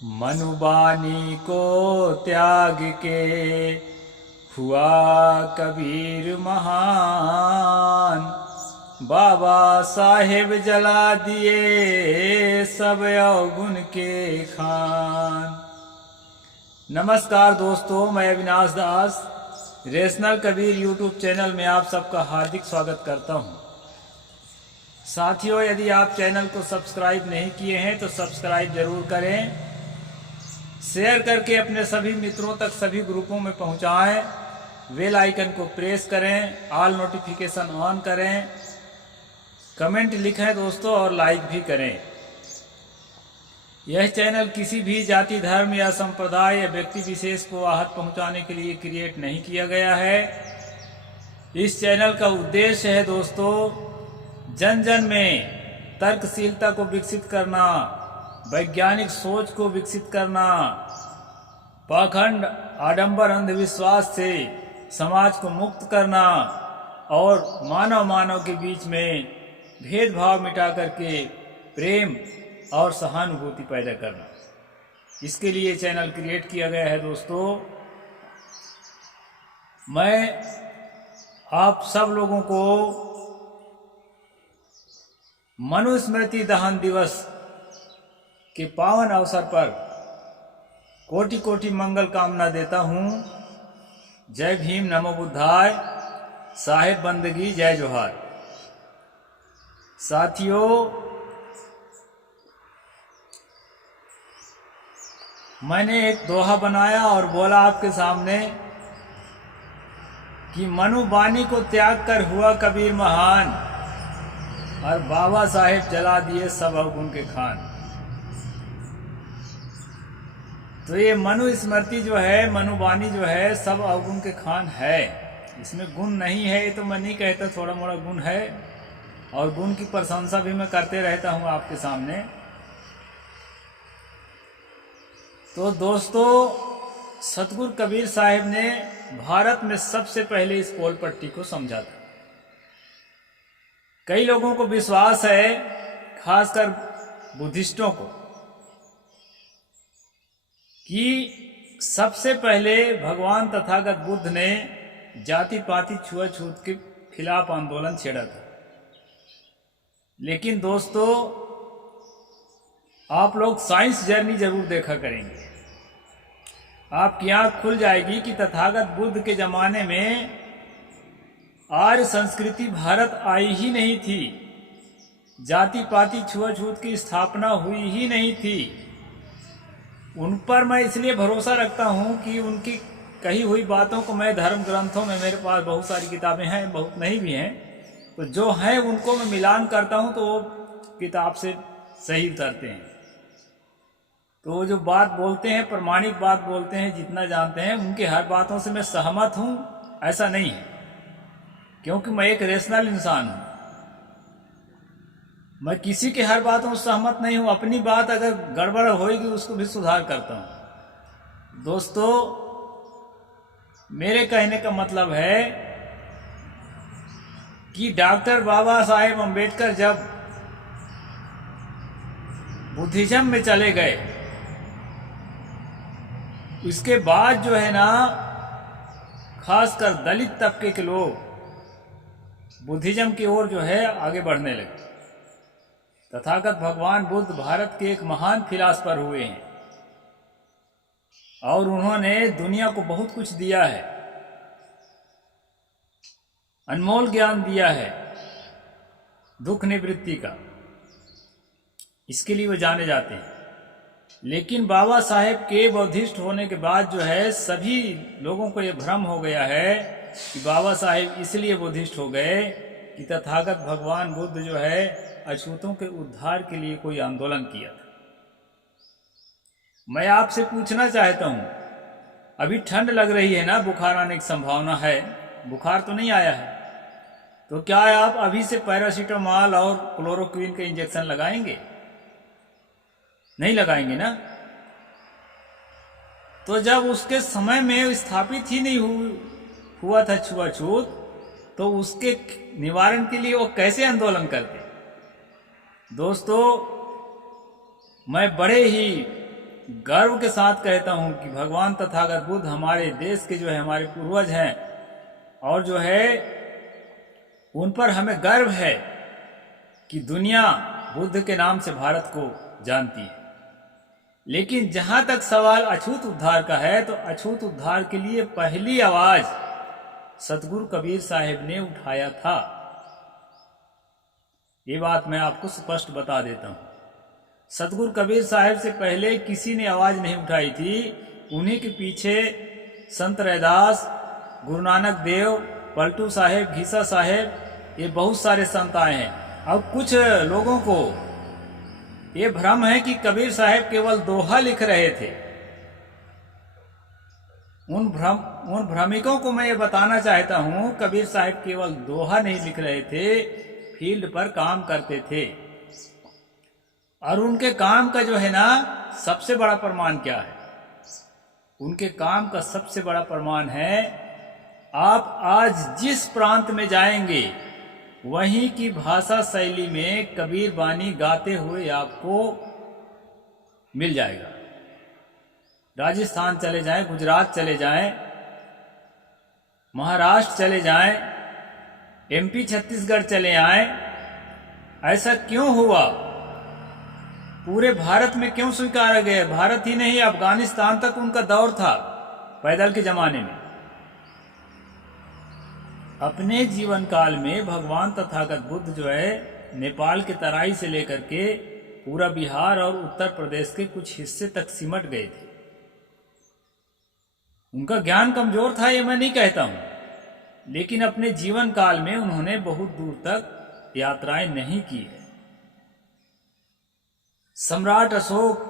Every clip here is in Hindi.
मनुबानी को त्याग के हुआ कबीर महान। बाबा साहेब जला दिए सब अवगुण के खान। नमस्कार दोस्तों, मैं अविनाश दास रेशनल कबीर यूट्यूब चैनल में आप सबका हार्दिक स्वागत करता हूं। साथियों, यदि आप चैनल को सब्सक्राइब नहीं किए हैं तो सब्सक्राइब जरूर करें, शेयर करके अपने सभी मित्रों तक सभी ग्रुपों में पहुंचाएं, बेल आइकन को प्रेस करें, ऑल नोटिफिकेशन ऑन करें, कमेंट लिखें दोस्तों और लाइक भी करें। यह चैनल किसी भी जाति, धर्म या संप्रदाय या व्यक्ति विशेष को आहत पहुंचाने के लिए क्रिएट नहीं किया गया है। इस चैनल का उद्देश्य है दोस्तों जन जन में तर्कशीलता को विकसित करना, वैज्ञानिक सोच को विकसित करना, पाखंड, आडंबर, अंधविश्वास से समाज को मुक्त करना और मानव मानव के बीच में भेदभाव मिटा करके प्रेम और सहानुभूति पैदा करना। इसके लिए चैनल क्रिएट किया गया है दोस्तों। मैं आप सब लोगों को मनुस्मृति दहन दिवस के पावन अवसर पर कोटि कोटि मंगल कामना देता हूँ। जय भीम, नमो बुद्धाय, साहेब बंदगी, जय जोहार। साथियों, मैंने एक दोहा बनाया और बोला आपके सामने कि मनुबानी को त्याग कर हुआ कबीर महान और बाबा साहेब जला दिए सब अवगुण के खान। तो ये मनुस्मृति जो है, मनुबानी जो है, सब अवगुण के खान है। इसमें गुण नहीं है ये तो मैं नहीं कहता, थोड़ा मोड़ा गुण है और गुण की प्रशंसा भी मैं करते रहता हूँ आपके सामने। तो दोस्तों, सतगुरु कबीर साहिब ने भारत में सबसे पहले इस पोल पट्टी को समझा था। कई लोगों को विश्वास है, खासकर बुद्धिस्टों को, कि सबसे पहले भगवान तथागत बुद्ध ने जाति पाति छुआछूत के खिलाफ आंदोलन छेड़ा था। लेकिन दोस्तों, आप लोग साइंस जर्नी जरूर देखा करेंगे, आपकी आंख खुल जाएगी कि तथागत बुद्ध के जमाने में आर्य संस्कृति भारत आई ही नहीं थी, जाति पाति छुआछूत की स्थापना हुई ही नहीं थी। उन पर मैं इसलिए भरोसा रखता हूं कि उनकी कही हुई बातों को मैं धर्म ग्रंथों में, मेरे पास बहुत सारी किताबें हैं, बहुत नहीं भी हैं, तो जो हैं उनको मैं मिलान करता हूं तो वो किताब से सही उतरते हैं। तो वो जो बात बोलते हैं, प्रमाणिक बात बोलते हैं, जितना जानते हैं, उनकी हर बातों से मैं सहमत हूं ऐसा नहीं है, क्योंकि मैं एक रेशनल इंसान हूं। मैं किसी के हर बातों से सहमत नहीं हूं। अपनी बात अगर गड़बड़ होगी उसको भी सुधार करता हूं। दोस्तों, मेरे कहने का मतलब है कि डॉक्टर बाबा साहेब अम्बेडकर जब बुद्धिज्म में चले गए, उसके बाद जो है ना, खासकर दलित तबके के लोग बुद्धिज्म की ओर जो है आगे बढ़ने लगे। तथागत भगवान बुद्ध भारत के एक महान फिलासफर हुए हैं और उन्होंने दुनिया को बहुत कुछ दिया है, अनमोल ज्ञान दिया है, दुख निवृत्ति का। इसके लिए वो जाने जाते हैं। लेकिन बाबा साहेब के बौद्धिस्ट होने के बाद जो है, सभी लोगों को ये भ्रम हो गया है कि बाबा साहेब इसलिए बौद्धिस्ट हो गए कि तथागत भगवान बुद्ध जो है अछूतों के उद्धार के लिए कोई आंदोलन किया था। मैं आपसे पूछना चाहता हूं, अभी ठंड लग रही है ना, बुखार आने की संभावना है, बुखार तो नहीं आया है, तो क्या आप अभी से पैरासीटामोल और क्लोरोक्विन के इंजेक्शन लगाएंगे? नहीं लगाएंगे ना। तो जब उसके समय में स्थापित ही नहीं हुआ था छुआछूत, तो उसके निवारण के लिए वो कैसे आंदोलन करते? दोस्तों, मैं बड़े ही गर्व के साथ कहता हूं कि भगवान तथागत बुद्ध हमारे देश के जो है हमारे पूर्वज हैं, और जो है उन पर हमें गर्व है कि दुनिया बुद्ध के नाम से भारत को जानती है। लेकिन जहां तक सवाल अछूत उद्धार का है, तो अछूत उद्धार के लिए पहली आवाज सतगुरु कबीर साहिब ने उठाया था। ये बात मैं आपको स्पष्ट बता देता हूं। सतगुरु कबीर साहिब से पहले किसी ने आवाज नहीं उठाई थी। उन्हीं के पीछे संत रैदास, गुरु नानक देव, पलटू साहेब, घीसा साहेब, ये बहुत सारे संत आए हैं। अब कुछ लोगों को ये भ्रम है कि कबीर साहब केवल दोहा लिख रहे थे। उन भ्रमिकों को मैं ये बताना चाहता हूं, कबीर साहब केवल दोहा नहीं लिख रहे थे, फील्ड पर काम करते थे। और उनके काम का जो है ना सबसे बड़ा प्रमाण क्या है? उनके काम का सबसे बड़ा प्रमाण है, आप आज जिस प्रांत में जाएंगे वहीं की भाषा शैली में कबीर बानी गाते हुए आपको मिल जाएगा। राजस्थान चले जाएं, गुजरात चले जाएं, महाराष्ट्र चले जाएं, एमपी छत्तीसगढ़ चले आएं, ऐसा क्यों हुआ? पूरे भारत में क्यों स्वीकारा गया? भारत ही नहीं, अफगानिस्तान तक उनका दौर था पैदल के जमाने में। अपने जीवन काल में भगवान तथागत बुद्ध जो है नेपाल के तराई से लेकर के पूरा बिहार और उत्तर प्रदेश के कुछ हिस्से तक सिमट गए थे। उनका ज्ञान कमजोर था ये मैं नहीं कहता हूं, लेकिन अपने जीवन काल में उन्होंने बहुत दूर तक यात्राएं नहीं की है। सम्राट अशोक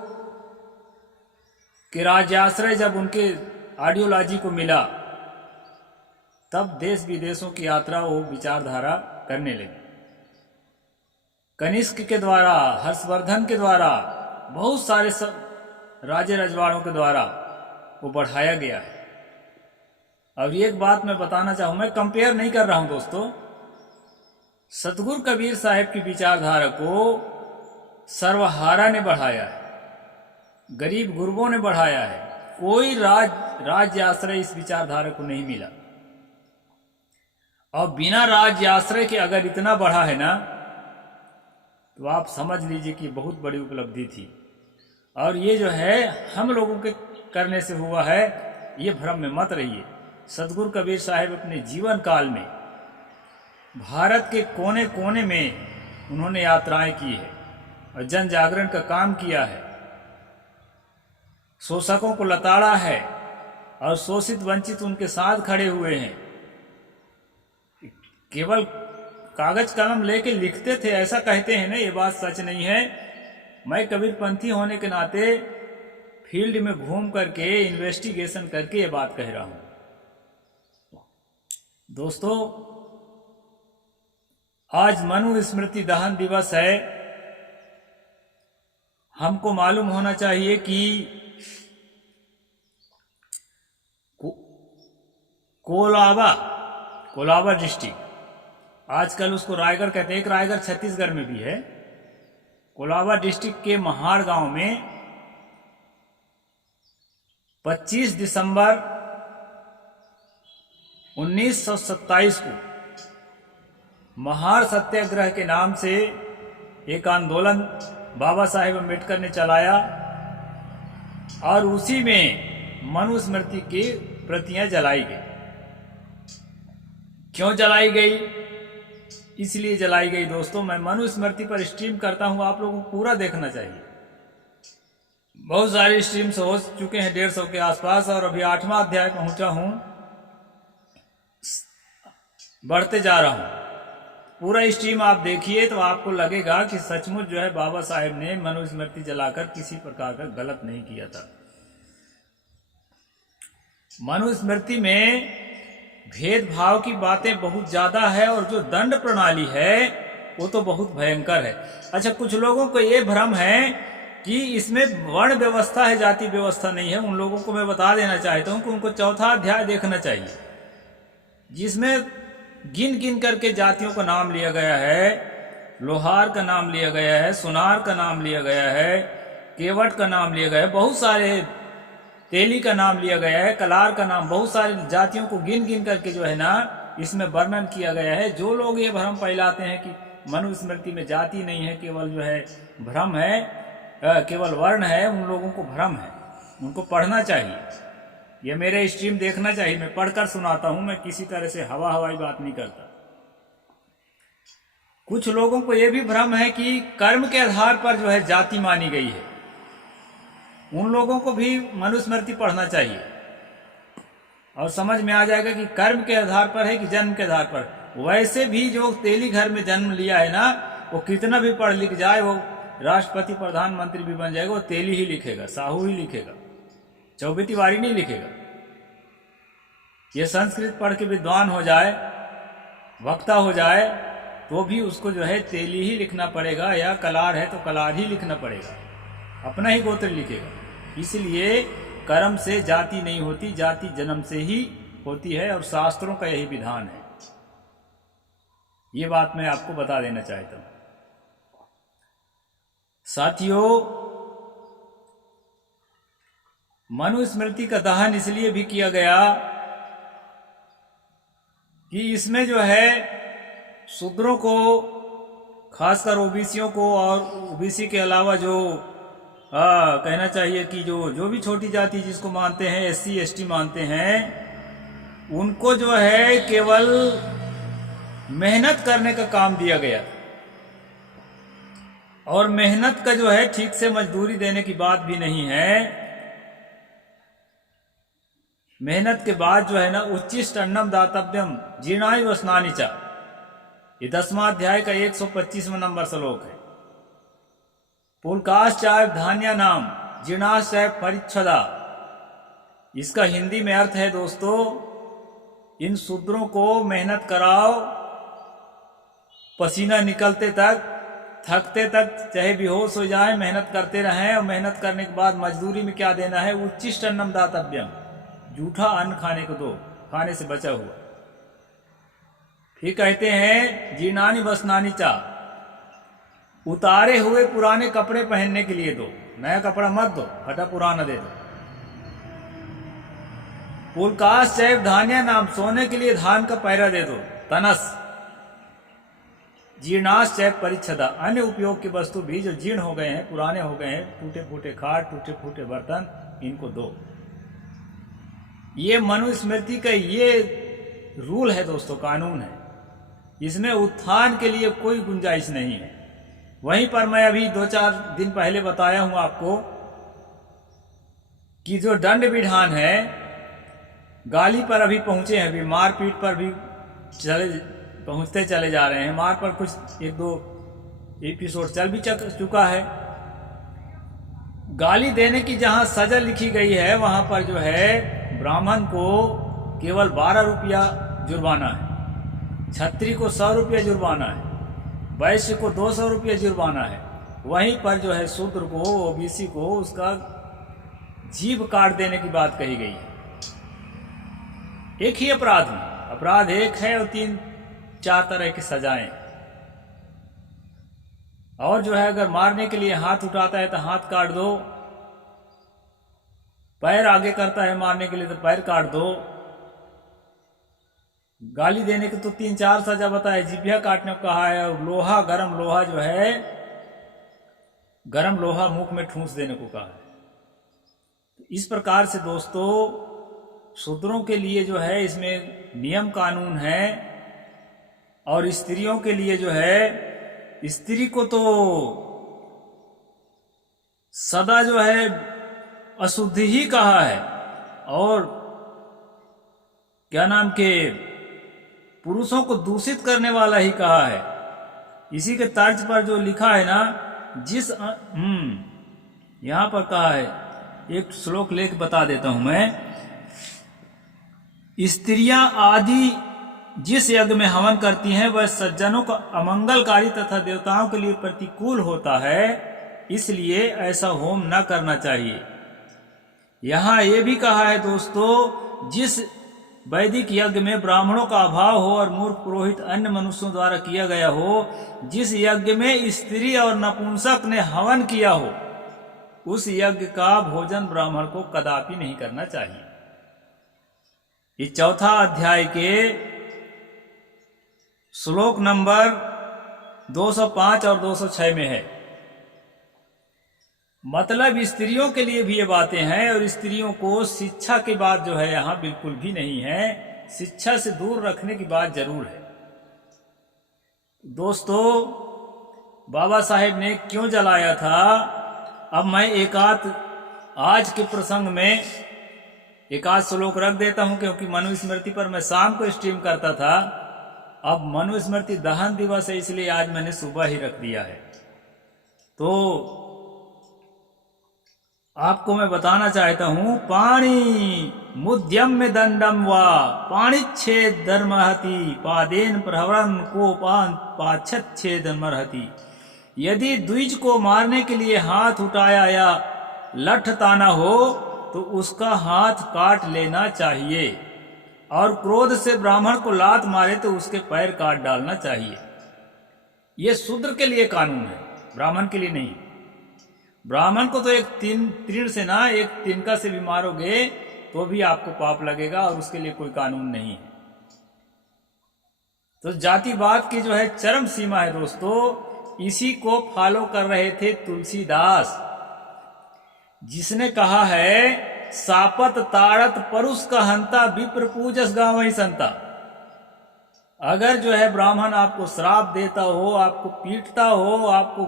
के राज्याश्रय जब उनके आइडियोलॉजी को मिला, तब देश विदेशों की यात्रा वो विचारधारा करने लगे। कनिष्क के द्वारा, हर्षवर्धन के द्वारा, बहुत सारे राजे रजवाड़ों के द्वारा वो बढ़ाया गया है। और एक बात मैं बताना चाहूं, मैं कंपेयर नहीं कर रहा हूं दोस्तों, सतगुरु कबीर साहब की विचारधारा को सर्वहारा ने बढ़ाया है, गरीब गुरबों ने बढ़ाया है। कोई राज्य आश्रय इस विचारधारा को नहीं मिला। और बिना राज्य आश्रय के अगर इतना बढ़ा है ना, तो आप समझ लीजिए कि बहुत बड़ी उपलब्धि थी। और ये जो है हम लोगों के करने से हुआ है, ये भ्रम में मत रहिए। सतगुरु कबीर साहब अपने जीवन काल में भारत के कोने कोने में उन्होंने यात्राएं की है और जन जागरण का काम किया है, शोषकों को लताड़ा है और शोषित वंचित उनके साथ खड़े हुए हैं। केवल कागज कलम लेके लिखते थे ऐसा कहते हैं ना, ये बात सच नहीं है। मैं कबीरपंथी होने के नाते फील्ड में घूम करके इन्वेस्टिगेशन करके ये बात कह रहा हूं। दोस्तों, आज मनु स्मृति दहन दिवस है। हमको मालूम होना चाहिए कि कोलाबा डिस्ट्रिक्ट, आजकल उसको रायगढ़ कहते हैं, एक रायगढ़ छत्तीसगढ़ में भी है। कोलाबा डिस्ट्रिक्ट के महाड़ गांव में 25 दिसंबर 1927 को महाड़ सत्याग्रह के नाम से एक आंदोलन बाबा साहेब अम्बेडकर ने चलाया और उसी में मनुस्मृति की प्रतियां जलाई गई। क्यों जलाई गई? इसलिए जलाई गई दोस्तों, मैं मनुस्मृति पर स्ट्रीम करता हूं, आप लोगों को पूरा देखना चाहिए। बहुत सारे स्ट्रीम्स हो चुके हैं, 150 के आसपास, और अभी 8वां अध्याय पहुंचा हूं, बढ़ते जा रहा हूं। पूरा स्ट्रीम आप देखिए तो आपको लगेगा कि सचमुच जो है बाबा साहेब ने मनुस्मृति जलाकर किसी प्रकार का गलत नहीं किया था। मनुस्मृति में भेदभाव की बातें बहुत ज्यादा है और जो दंड प्रणाली है वो तो बहुत भयंकर है। अच्छा, कुछ लोगों को ये भ्रम है कि इसमें वर्ण व्यवस्था है, जाति व्यवस्था नहीं है। उन लोगों को मैं बता देना चाहता हूं कि उनको 4था अध्याय देखना चाहिए, जिसमें गिन गिन करके जातियों का नाम लिया गया है। लोहार का नाम लिया गया है, सुनार का नाम लिया गया है, केवट का नाम लिया गया है, बहुत सारे तेली का नाम लिया गया है, कलार का नाम, बहुत सारी जातियों को गिन गिन करके जो है ना इसमें वर्णन किया गया है। जो लोग ये भ्रम फैलाते हैं कि मनुस्मृति में जाति नहीं है, केवल जो है भ्रम है, केवल वर्ण है, उन लोगों को भ्रम है, उनको पढ़ना चाहिए। ये मेरे स्ट्रीम देखना चाहिए, मैं पढ़कर सुनाता हूं, मैं किसी तरह से हवाई बात नहीं करता। कुछ लोगों को यह भी भ्रम है कि कर्म के आधार पर जो है जाति मानी गई है, उन लोगों को भी मनुस्मृति पढ़ना चाहिए और समझ में आ जाएगा कि कर्म के आधार पर है कि जन्म के आधार पर। वैसे भी जो तेली घर में जन्म लिया है ना, वो कितना भी पढ़ लिख जाए, वो राष्ट्रपति प्रधानमंत्री भी बन जाएगा, वो तेली ही लिखेगा, साहू ही लिखेगा, चौबे तिवारी नहीं लिखेगा। ये संस्कृत पढ़ के विद्वान हो जाए, वक्ता हो जाए, तो भी उसको जो है तेली ही लिखना पड़ेगा, या कलार है तो कलार ही लिखना पड़ेगा, अपना ही गोत्र लिखेगा। इसलिए कर्म से जाति नहीं होती, जाति जन्म से ही होती है, और शास्त्रों का यही विधान है। ये बात मैं आपको बता देना चाहता हूं साथियों। मनुस्मृति का दहन इसलिए भी किया गया कि इसमें जो है शूद्रों को, खासकर ओबीसियों को, और ओबीसी के अलावा जो कहना चाहिए कि जो भी छोटी जाति जिसको मानते हैं, एससी एसटी मानते हैं, उनको जो है केवल मेहनत करने का काम दिया गया, और मेहनत का जो है ठीक से मजदूरी देने की बात भी नहीं है। मेहनत के बाद जो है ना उच्चिष्ट अन्नम दातव्यम जीर्णाय वसनानि च, ये 10वां अध्याय का 125वां नंबर श्लोक है। पुलकाश्चाय धान्या नाम जीर्णाश्चय परिच्छदा, इसका हिंदी में अर्थ है दोस्तों, इन शूद्रों को मेहनत कराओ, पसीना निकलते तक, थकते तक, चाहे बेहोश हो जाए, मेहनत करते रहें, और मेहनत करने के बाद मजदूरी में क्या देना है, उच्चिष्ट अन्नम दातव्यम, जूठा अन्न खाने को दो, खाने से बचा हुआ। फिर कहते हैं जीर्णानि वसनानि चा, उतारे हुए पुराने कपड़े पहनने के लिए दो, नया कपड़ा मत दो, फटा पुराना दे दो। पुलकाश चैव धान्य नाम, सोने के लिए धान का पैरा दे दो, तनस। जीर्णाश चैव परिच्छदा, अन्य उपयोग की वस्तु भी जो जीर्ण हो गए हैं, पुराने हो गए हैं, टूटे फूटे खाट, टूटे फूटे बर्तन, इनको दो। ये मनुस्मृति का ये रूल है दोस्तों, कानून है, इसमें उत्थान के लिए कोई गुंजाइश नहीं है। वहीं पर मैं अभी 2-4 दिन पहले बताया हूं आपको कि जो दंड विधान है, गाली पर अभी पहुंचे हैं, अभी मारपीट पर भी पहुंचते चले जा रहे हैं। मार पर कुछ 1-2 एपिसोड चल भी चुका है। गाली देने की जहां सजा लिखी गई है, वहां पर जो है ब्राह्मण को केवल 12 रुपया जुर्माना है, छत्री को 100 रुपया जुर्माना है, वैश्य को 200 रुपया जुर्माना है। वहीं पर जो है शूद्र को, ओबीसी को, उसका जीभ काट देने की बात कही गई है। एक ही अपराध में, अपराध एक है और 3-4 तरह की सजाएं। और जो है अगर मारने के लिए हाथ उठाता है तो हाथ काट दो, पैर आगे करता है मारने के लिए तो पैर काट दो। गाली देने के तो 3-4 सजा बताए, जिभ्या काटने को कहा है, और लोहा, गरम लोहा जो है, गरम लोहा मुख में ठूंस देने को कहा है। इस प्रकार से दोस्तों शूद्रों के लिए जो है इसमें नियम कानून है, और स्त्रियों के लिए जो है, स्त्री को तो सदा जो है अशुद्ध ही कहा है, और क्या नाम के पुरुषों को दूषित करने वाला ही कहा है। इसी के तर्ज पर जो लिखा है ना, जिस यहां पर कहा है, एक श्लोक लेख बता देता हूं मैं। स्त्रियां आदि जिस यज्ञ में हवन करती हैं वह सज्जनों का अमंगलकारी तथा देवताओं के लिए प्रतिकूल होता है, इसलिए ऐसा होम न करना चाहिए। यहां यह भी कहा है दोस्तों, जिस वैदिक यज्ञ में ब्राह्मणों का अभाव हो और मूर्ख पुरोहित अन्य मनुष्यों द्वारा किया गया हो, जिस यज्ञ में स्त्री और नपुंसक ने हवन किया हो, उस यज्ञ का भोजन ब्राह्मण को कदापि नहीं करना चाहिए। इस चौथा अध्याय के श्लोक नंबर 205 और 206 में है। मतलब स्त्रियों के लिए भी ये बातें हैं, और स्त्रियों को शिक्षा की बात जो है यहाँ बिल्कुल भी नहीं है, शिक्षा से दूर रखने की बात जरूर है। दोस्तों, बाबा साहेब ने क्यों जलाया था, अब मैं एकाध आज के प्रसंग में एकाध श्लोक रख देता हूं, क्योंकि मनुस्मृति पर मैं शाम को स्ट्रीम करता था। अब मनुस्मृति दहन दिवस है, इसलिए आज मैंने सुबह ही रख दिया है। तो आपको मैं बताना चाहता हूं, पाणी मुद्यम्य दंडम वा पाणिच्छेद धर्महति पादेन प्रहरन को पाच्छेद धर्महति। यदि द्विज को मारने के लिए हाथ उठाया या लठ ताना हो तो उसका हाथ काट लेना चाहिए, और क्रोध से ब्राह्मण को लात मारे तो उसके पैर काट डालना चाहिए। यह शूद्र के लिए कानून है, ब्राह्मण के लिए नहीं। ब्राह्मण को तो एक तीर से ना, एक तिनका से भी मारोगे तो भी आपको पाप लगेगा, और उसके लिए कोई कानून नहीं है। तो जातिवाद की जो है चरम सीमा है दोस्तों। इसी को फॉलो कर रहे थे तुलसीदास, जिसने कहा है सापत ताड़त परुष का हंता विप्र पूजस गावई संता। अगर जो है ब्राह्मण आपको श्राप देता हो, आपको पीटता हो, आपको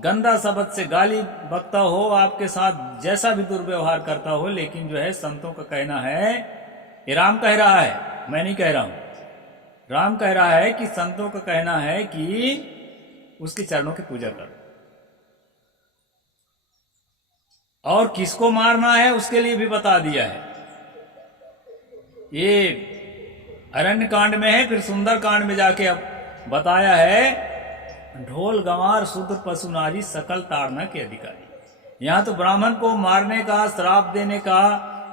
गंदा शब्द से गाली बकता हो, आपके साथ जैसा भी दुर्व्यवहार करता हो, लेकिन जो है संतों का कहना है, ये राम कह रहा है, मैं नहीं कह रहा हूं, राम कह रहा है कि संतों का कहना है कि उसके चरणों की पूजा करो। और किसको मारना है उसके लिए भी बता दिया है। ये अरण्य कांड में है, फिर सुंदर कांड में जाके अब बताया है, ढोल गंवार शूद्र पशु नारी सकल ताड़ना के अधिकारी। यहां तो ब्राह्मण को मारने का, श्राप देने का,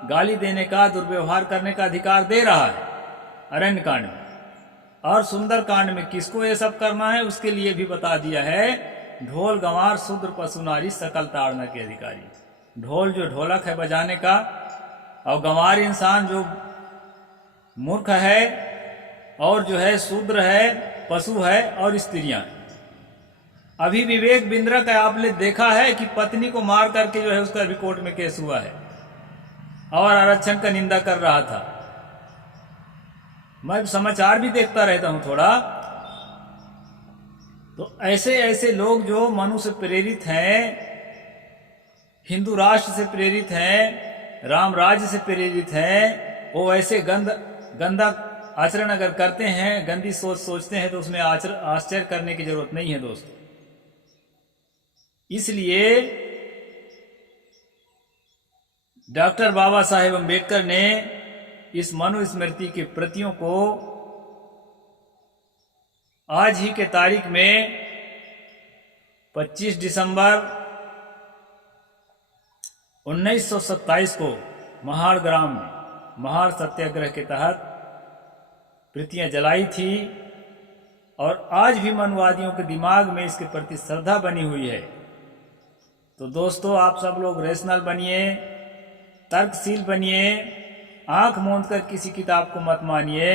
गाली देने का, दुर्व्यवहार करने का अधिकार दे रहा है अरण्य कांड में, और सुंदर कांड में किसको ये सब करना है उसके लिए भी बता दिया है, ढोल गंवार शूद्र पशु नारी सकल ताड़ना के अधिकारी। ढोल जो ढोलक है बजाने का, और गंवार इंसान जो मूर्ख है, और जो है शूद्र है, पशु है, और स्त्रियां हैं। अभी विवेक बिंद्रा का आपने देखा है कि पत्नी को मार करके जो है उसका भी कोर्ट में केस हुआ है, और आरक्षण का निंदा कर रहा था। मैं समाचार भी देखता रहता हूं थोड़ा। तो ऐसे ऐसे लोग जो मनु से प्रेरित हैं, हिंदू राष्ट्र से प्रेरित हैं, राम राज्य से प्रेरित हैं, वो ऐसे गंदा आचरण अगर करते हैं, गंदी सोच सोचते हैं, तो उसमें आश्चर्य करने की जरूरत नहीं है दोस्तों। इसलिए डॉक्टर बाबा साहेब अम्बेडकर ने इस मनुस्मृति की प्रतियों को आज ही के तारीख में 25 दिसंबर 1927 को महाड़ ग्राम में महाड़ सत्याग्रह के तहत प्रतियां जलाई थी, और आज भी मनुवादियों के दिमाग में इसके प्रति श्रद्धा बनी हुई है। तो दोस्तों, आप सब लोग रेशनल बनिए, तर्कशील बनिए, आंख मूंद कर किसी किताब को मत मानिए।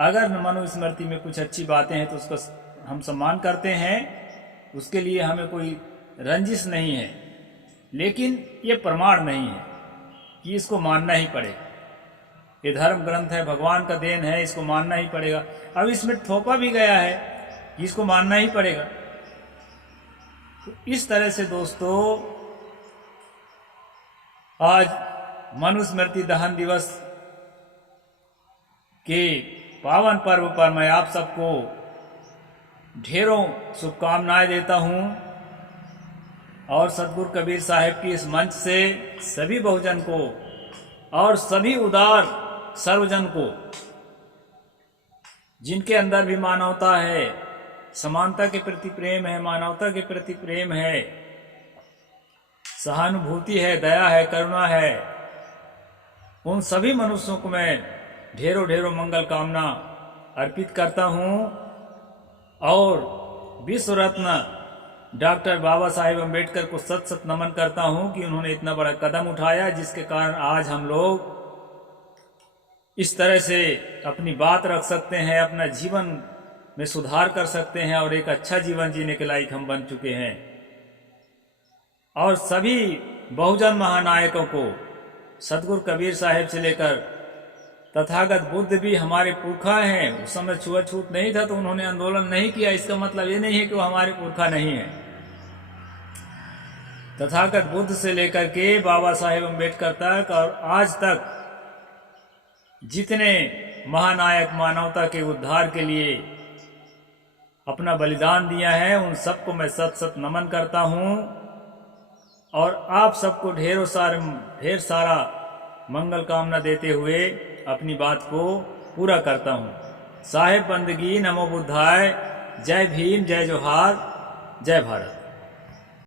अगर मनुस्मृति में कुछ अच्छी बातें हैं तो उसका हम सम्मान करते हैं, उसके लिए हमें कोई रंजिश नहीं है, लेकिन ये प्रमाण नहीं है कि इसको मानना ही पड़ेगा। ये धर्म ग्रंथ है, भगवान का देन है, इसको मानना ही पड़ेगा। अब इसमें थोपा भी गया है कि इसको मानना ही पड़ेगा। तो इस तरह से दोस्तों, आज मनुस्मृति दहन दिवस के पावन पर्व पर मैं आप सबको ढेरों शुभकामनाएं देता हूं, और सतगुरु कबीर साहिब की इस मंच से सभी बहुजन को और सभी उदार सर्वजन को, जिनके अंदर भी मानवता है, समानता के प्रति प्रेम है, मानवता के प्रति प्रेम है, सहानुभूति है, दया है, करुणा है, उन सभी मनुष्यों को मैं ढेरों ढेरों मंगल कामना अर्पित करता हूं। और विश्व रत्न डॉक्टर बाबा साहेब अम्बेडकर को सत सत नमन करता हूं कि उन्होंने इतना बड़ा कदम उठाया, जिसके कारण आज हम लोग इस तरह से अपनी बात रख सकते हैं, अपना जीवन में सुधार कर सकते हैं और एक अच्छा जीवन जीने के लायक हम बन चुके हैं। और सभी बहुजन महानायकों को, सदगुरु कबीर साहब से लेकर तथागत बुद्ध भी हमारे पुरखा हैं। उस समय छुआछूत नहीं था तो उन्होंने आंदोलन नहीं किया, इसका मतलब ये नहीं है कि वो हमारे पुरखा नहीं है। तथागत बुद्ध से लेकर के बाबा साहेब अम्बेडकर तक और आज तक जितने महानायक मानवता के उद्धार के लिए अपना बलिदान दिया है, उन सबको मैं सत सत नमन करता हूं और आप सबको ढेर सारा मंगल कामना देते हुए अपनी बात को पूरा करता हूं। साहेब बंदगी, नमो बुद्धाय, जय भीम, जय जोहार, जय भारत।